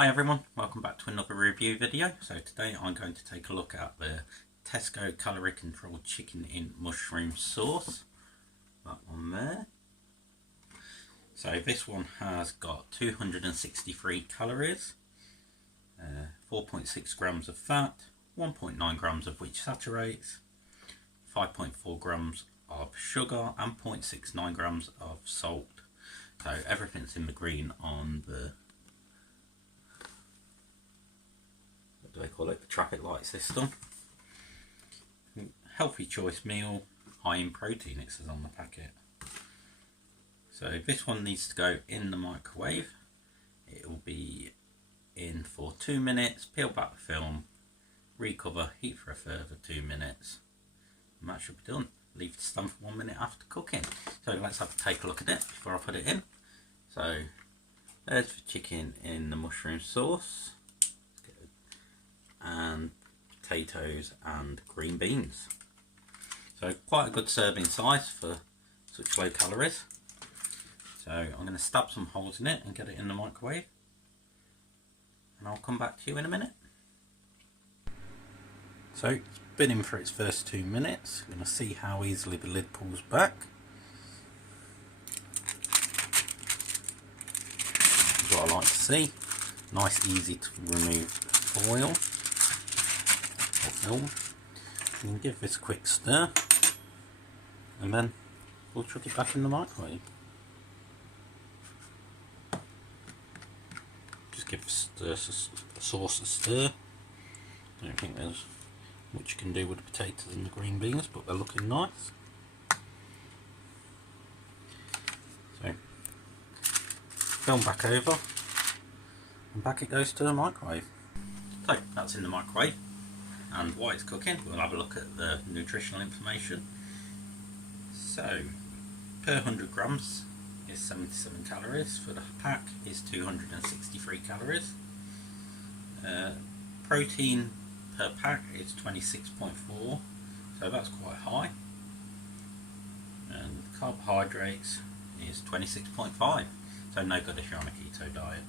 Hi everyone, welcome back to another review video. So today I'm going to take a look at the Tesco calorie controlled chicken in mushroom sauce. That one there. So this one has got 263 calories, 4.6 grams of fat, 1.9 grams of which saturates, 5.4 grams of sugar and 0.69 grams of salt. So everything's in the green on the, what do they call it, the traffic light system. Healthy choice meal, high in protein, it says on the packet. So this one needs to go in the microwave. It will be in for 2 minutes, peel back the film, recover, heat for a further 2 minutes, and that should be done. Leave it to stand for 1 minute after cooking. So let's have to take a look at it before I put it in. So there's the chicken in the mushroom sauce, and potatoes and green beans. So quite a good serving size for such low calories. So I'm going to stab some holes in it and get it in the microwave, and I'll come back to you in a minute. So it's been in for its first 2 minutes. We're going to see how easily the lid pulls back. That's what I like to see. Nice, easy to remove foil or film. You can give this a quick stir, and then we'll chuck it back in the microwave. Just give the sauce a stir. I don't think there's much you can do with the potatoes and the green beans, but they're looking nice. So film back over, and back it goes to the microwave. So that's in the microwave, and while it's cooking we'll have a look at the nutritional information. So per 100 grams is 77 calories, for the pack is 263 calories. Protein per pack is 26.4, so that's quite high, and carbohydrates is 26.5, so no good if you're on a keto diet.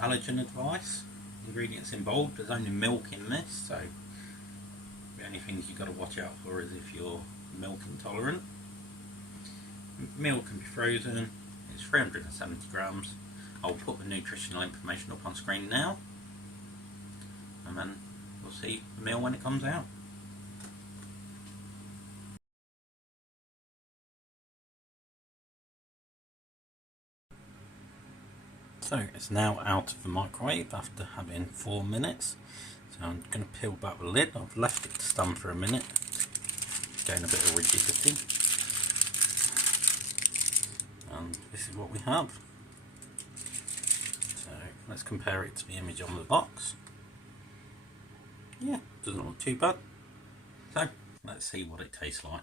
Allergen advice, ingredients in bold, there's only milk in this, so the only things you've got to watch out for is if you're milk intolerant. Meal can be frozen, it's 370 grams. I'll put the nutritional information up on screen now, and then we'll see the meal when it comes out. So it's now out of the microwave after having 4 minutes. So I'm going to peel back the lid. I've left it to stand for a minute, gain a bit of rigidity. And this is what we have. So let's compare it to the image on the box. Yeah, doesn't look too bad. So let's see what it tastes like.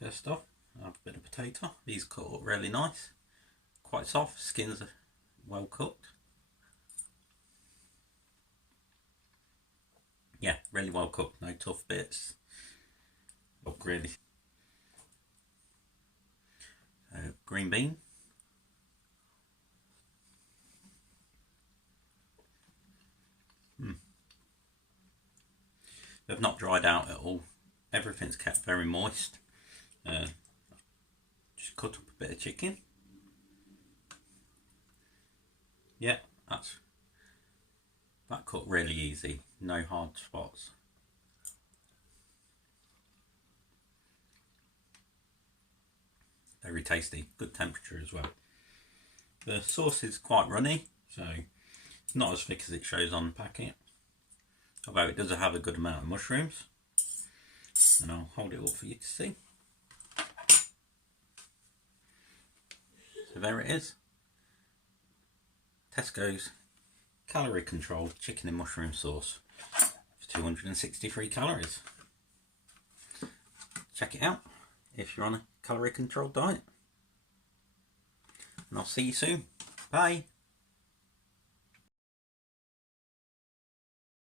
First off, I have a bit of potato. These cut up really nice, quite soft, skins are well cooked. Yeah, really well cooked, no tough bits. Look really. Green bean. They've not dried out at all. Everything's kept very moist. Just cut up a bit of chicken. Yeah, that cut really easy, no hard spots. Very tasty, good temperature as well. The sauce is quite runny, so it's not as thick as it shows on the packet, although it does have a good amount of mushrooms. And I'll hold it up for you to see. So there it is. Tesco's calorie controlled chicken and mushroom sauce for 263 calories. Check it out if you're on a calorie controlled diet. And I'll see you soon. Bye.